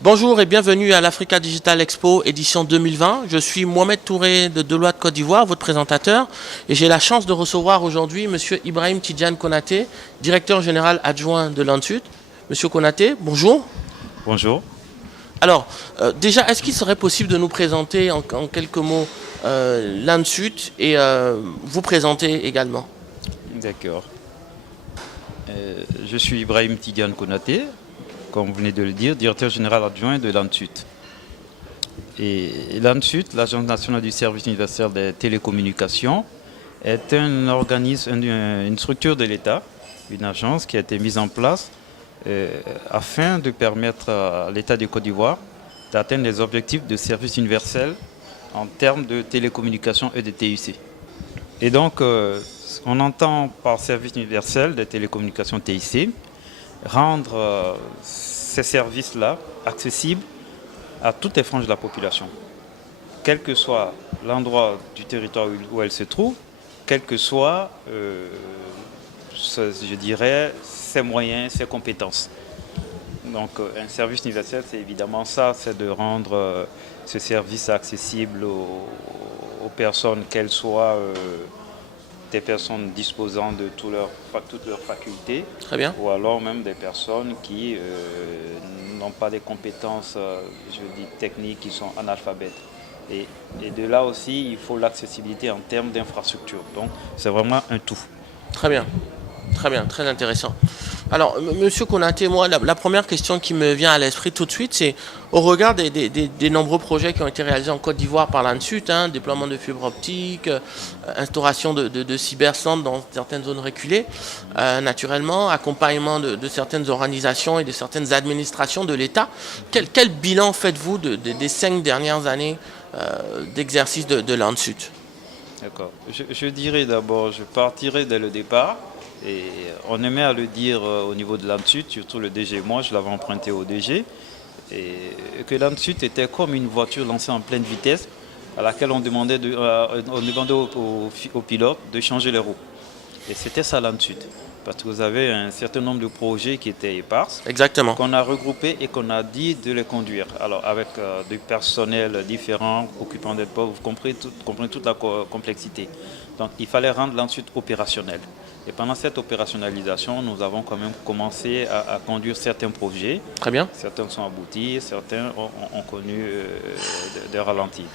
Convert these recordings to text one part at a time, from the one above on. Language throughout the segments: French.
Bonjour et bienvenue à l'Africa Digital Expo édition 2020. Je suis Mohamed Touré de Deloitte Côte d'Ivoire, votre présentateur, et j'ai la chance de recevoir aujourd'hui Monsieur Ibrahim Tidjane Konaté, directeur général adjoint de l'ANSUD. Monsieur Konaté, bonjour. Bonjour. Alors, déjà, est-ce qu'il serait possible de nous présenter en quelques mots l'ANSUD et vous présenter également? D'accord. Je suis Ibrahim Tidjane Konaté, comme vous venez de le dire, directeur général adjoint de l'ANSUD. Et l'ANSUD, l'Agence nationale du service universel des télécommunications, est un organisme, une structure de l'État, une agence qui a été mise en place afin de permettre à l'État de Côte d'Ivoire d'atteindre les objectifs de service universel en termes de télécommunications et de TIC. Et donc, on entend par service universel des télécommunications TIC rendre ces services-là accessibles à toutes les franges de la population, quel que soit l'endroit du territoire où elle se trouve, quels que soient, je dirais, ses moyens, ses compétences. Donc un service universel, c'est évidemment ça, c'est de rendre ce service accessible aux personnes, qu'elles soient des personnes disposant de toutes leurs facultés. Très bien. Ou alors même des personnes qui n'ont pas des compétences, techniques, qui sont analphabètes. Et de là aussi, il faut l'accessibilité en termes d'infrastructure. Donc c'est vraiment un tout. Très bien. Très bien, très intéressant. Alors, Monsieur Konaté, moi, la première question qui me vient à l'esprit tout de suite, c'est au regard des nombreux projets qui ont été réalisés en Côte d'Ivoire par l'ANSUD, déploiement de fibres optiques, instauration de cybercentres dans certaines zones reculées, naturellement, accompagnement de certaines organisations et de certaines administrations de l'État. Quel bilan faites-vous des 5 dernières années d'exercice de l'ANSUD? D'accord. Je dirais d'abord, je partirai dès le départ. Et on aimait à le dire au niveau de l'ANSUD, surtout le DG. Moi, je l'avais emprunté au DG. Et que l'ANSUD était comme une voiture lancée en pleine vitesse à laquelle on demandait au pilote de changer les roues. Et c'était ça l'ANSUD. Parce que vous avez un certain nombre de projets qui étaient épars. Exactement. Qu'on a regroupés et qu'on a dit de les conduire. Alors avec du personnel différent, occupant des postes, vous comprenez toute la complexité. Donc il fallait rendre l'ANSUD opérationnel. Et pendant cette opérationnalisation, nous avons quand même commencé à conduire certains projets. Très bien. Certains sont aboutis, certains ont connu des ralentis.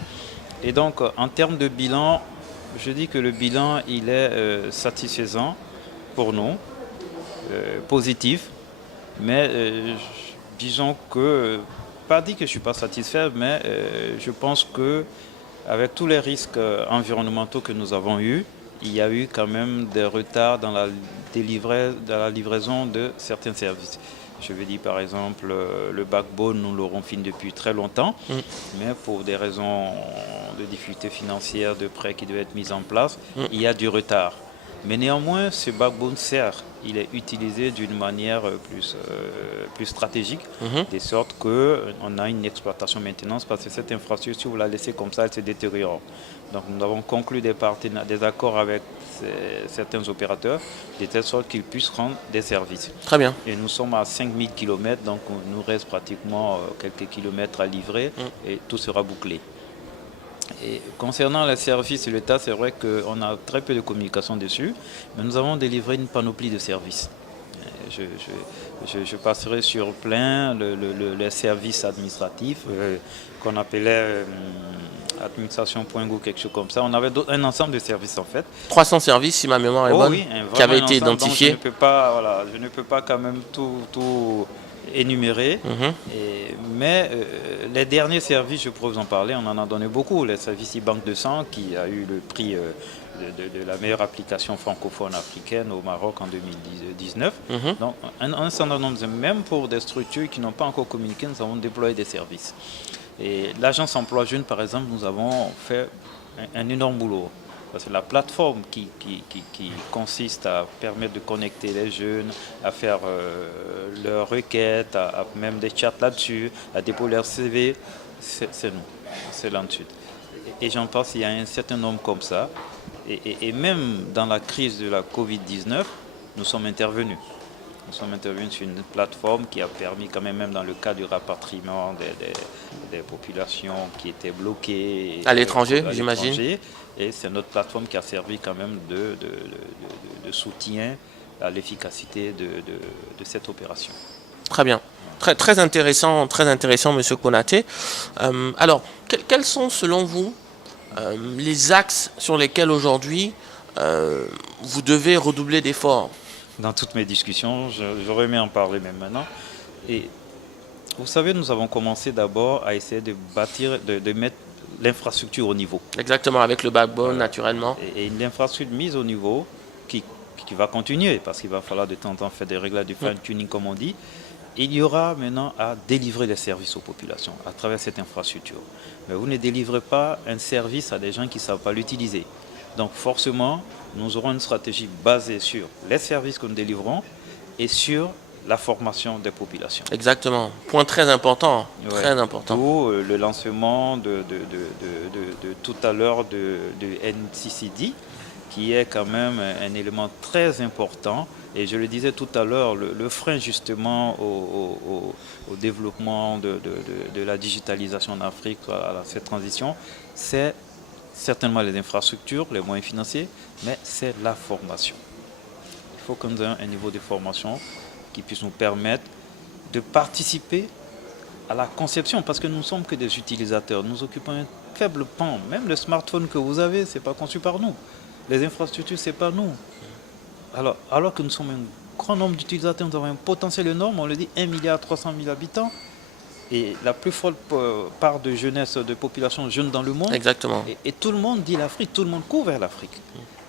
Et donc, en termes de bilan, je dis que le bilan, il est satisfaisant pour nous, positif. Mais disons que, pas dit que je ne suis pas satisfait, mais je pense que avec tous les risques environnementaux que nous avons eus, il y a eu quand même des retards dans la livraison de certains services. Je veux dire par exemple le backbone, nous l'aurons fini depuis très longtemps, mais pour des raisons de difficultés financières, de prêts qui devaient être mis en place, il y a du retard. Mais néanmoins, ce backbone sert, il est utilisé d'une manière plus stratégique, de sorte qu'on a une exploitation maintenance, parce que cette infrastructure, si vous la laissez comme ça, elle se détériore. Donc nous avons conclu des accords avec certains opérateurs, de telle sorte qu'ils puissent rendre des services. Très bien. Et nous sommes à 5000 km, donc il nous reste pratiquement quelques kilomètres à livrer et tout sera bouclé. Et concernant les services de l'État, c'est vrai qu'on a très peu de communication dessus, mais nous avons délivré une panoplie de services. Je passerai sur plein les services administratifs qu'on appelait administration.gouv, quelque chose comme ça. On avait un ensemble de services en fait. 300 services, si ma mémoire est bonne, oui, qui avaient été identifiés. Je ne peux pas quand même tout énumérés. Mais les derniers services, je pourrais vous en parler, on en a donné beaucoup. Les services e-banque de sang qui a eu le prix de la meilleure application francophone africaine au Maroc en 2019. Donc un certain nombre, même pour des structures qui n'ont pas encore communiqué, nous avons déployé des services. Et l'agence emploi jeune, par exemple, nous avons fait un énorme boulot. Parce que la plateforme qui consiste à permettre de connecter les jeunes, à faire leurs requêtes, à même des chats là-dessus, à déposer leur CV, c'est nous, c'est l'ANSUD. Et j'en pense, il y a un certain nombre comme ça. Et même dans la crise de la Covid-19, nous sommes intervenus. Nous sommes intervenus sur une plateforme qui a permis quand même dans le cas du rapatriement des populations qui étaient bloquées à l'étranger, j'imagine. Et c'est notre plateforme qui a servi quand même de soutien à l'efficacité de cette opération. Très bien. Très intéressant, Monsieur Konaté. Alors, quels sont selon vous les axes sur lesquels aujourd'hui vous devez redoubler d'efforts? Dans toutes mes discussions, j'aurais aimé en parler même maintenant. Et vous savez, nous avons commencé d'abord à essayer de bâtir, de mettre l'infrastructure au niveau. Exactement, avec le backbone, naturellement. Et une infrastructure mise au niveau qui va continuer, parce qu'il va falloir de temps en temps faire des réglages de fine-tuning, comme on dit. Il y aura maintenant à délivrer des services aux populations à travers cette infrastructure. Mais vous ne délivrez pas un service à des gens qui ne savent pas l'utiliser. Donc forcément, nous aurons une stratégie basée sur les services que nous délivrons et sur la formation des populations. Exactement. Point très important. Ouais. Très important. D'où le lancement de tout à l'heure de NCCD, qui est quand même un élément très important. Et je le disais tout à l'heure, le frein justement au développement de la digitalisation en Afrique, à cette transition, c'est certainement les infrastructures, les moyens financiers, mais c'est la formation. Il faut que nous ayons un niveau de formation qui puisse nous permettre de participer à la conception, parce que nous ne sommes que des utilisateurs. Nous occupons un faible pan. Même le smartphone que vous avez, ce n'est pas conçu par nous. Les infrastructures, ce n'est pas nous. Alors que nous sommes un grand nombre d'utilisateurs, nous avons un potentiel énorme, on le dit 1,3 milliard habitants. Et la plus forte part de jeunesse, de population jeune dans le monde. Exactement. Et tout le monde dit l'Afrique, tout le monde court vers l'Afrique.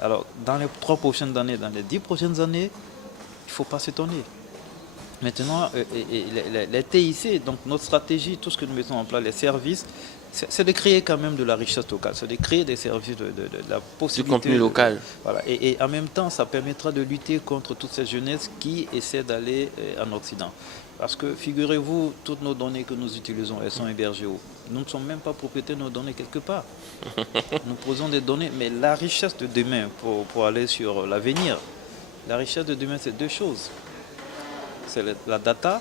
Alors, dans les 3 prochaines années, dans les 10 prochaines années, il ne faut pas s'étonner. Maintenant, les TIC, donc notre stratégie, tout ce que nous mettons en place, les services, c'est de créer quand même de la richesse locale, c'est de créer des services, de la possibilité. Du contenu local. Voilà. Et en même temps, ça permettra de lutter contre toute cette jeunesse qui essaie d'aller en Occident. Parce que figurez-vous, toutes nos données que nous utilisons, elles sont hébergées où? Nous ne sommes même pas propriétaires de nos données quelque part. Nous posons des données, mais la richesse de demain, pour aller sur l'avenir, la richesse de demain, c'est 2 choses. C'est la data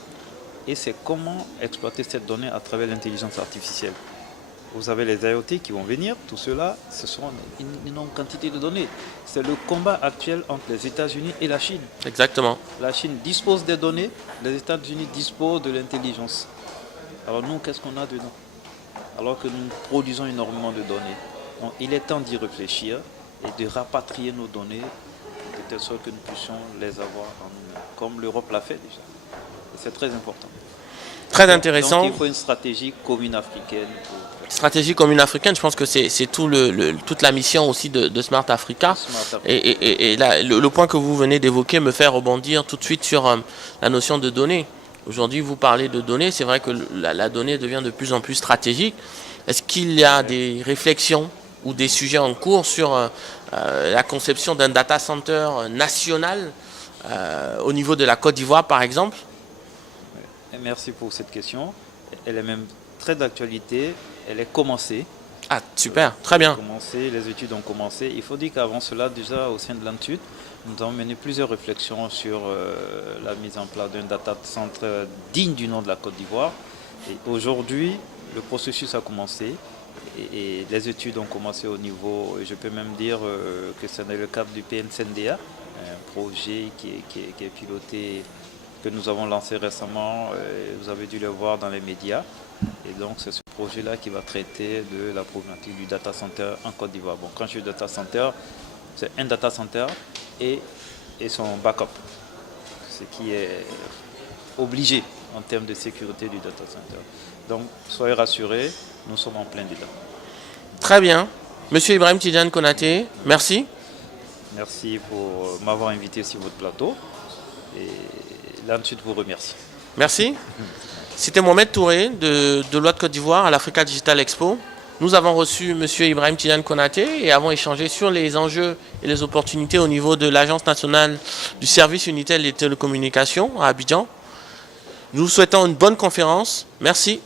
et c'est comment exploiter cette donnée à travers l'intelligence artificielle. Vous avez les IoT qui vont venir, tout cela, ce seront une énorme quantité de données. C'est le combat actuel entre les États-Unis et la Chine. Exactement. La Chine dispose des données, les États-Unis disposent de l'intelligence. Alors nous, qu'est-ce qu'on a dedans? Alors que nous produisons énormément de données. Donc, il est temps d'y réfléchir et de rapatrier nos données de telle sorte que nous puissions les avoir en nous-mêmes, comme l'Europe l'a fait déjà. Et c'est très important. Très intéressant. Donc il faut une stratégie commune africaine. Stratégie commune africaine, je pense que c'est toute la mission aussi de Smart Africa. Et là, le point que vous venez d'évoquer me fait rebondir tout de suite sur la notion de données. Aujourd'hui, vous parlez de données, c'est vrai que la donnée devient de plus en plus stratégique. Est-ce qu'il y a des réflexions ou des sujets en cours sur la conception d'un data center national au niveau de la Côte d'Ivoire, par exemple? Merci pour cette question. Elle est même très d'actualité. Elle est commencée. Ah, super, très bien. Les études ont commencé. Il faut dire qu'avant cela, déjà au sein de l'Institut, nous avons mené plusieurs réflexions sur la mise en place d'un data center digne du nom de la Côte d'Ivoire. Et aujourd'hui, le processus a commencé et les études ont commencé au niveau, je peux même dire que c'est dans le cadre du PNCNDA, un projet qui est piloté, que nous avons lancé récemment. Vous avez dû le voir dans les médias. Et donc, c'est ce projet-là qui va traiter de la problématique du data center en Côte d'Ivoire. Bon, quand je dis data center, c'est un data center et son backup, ce qui est obligé en termes de sécurité du data center. Donc, soyez rassurés, nous sommes en plein dedans. Très bien. Monsieur Ibrahim Tidiane Konaté, merci. Merci pour m'avoir invité sur votre plateau. Et là-dessus, je vous remercie. Merci. C'était Mohamed Touré de Deloitte Côte d'Ivoire à l'Africa Digital Expo. Nous avons reçu monsieur Ibrahim Tidiane Konaté et avons échangé sur les enjeux et les opportunités au niveau de l'Agence nationale du service unitaire des télécommunications à Abidjan. Nous vous souhaitons une bonne conférence. Merci.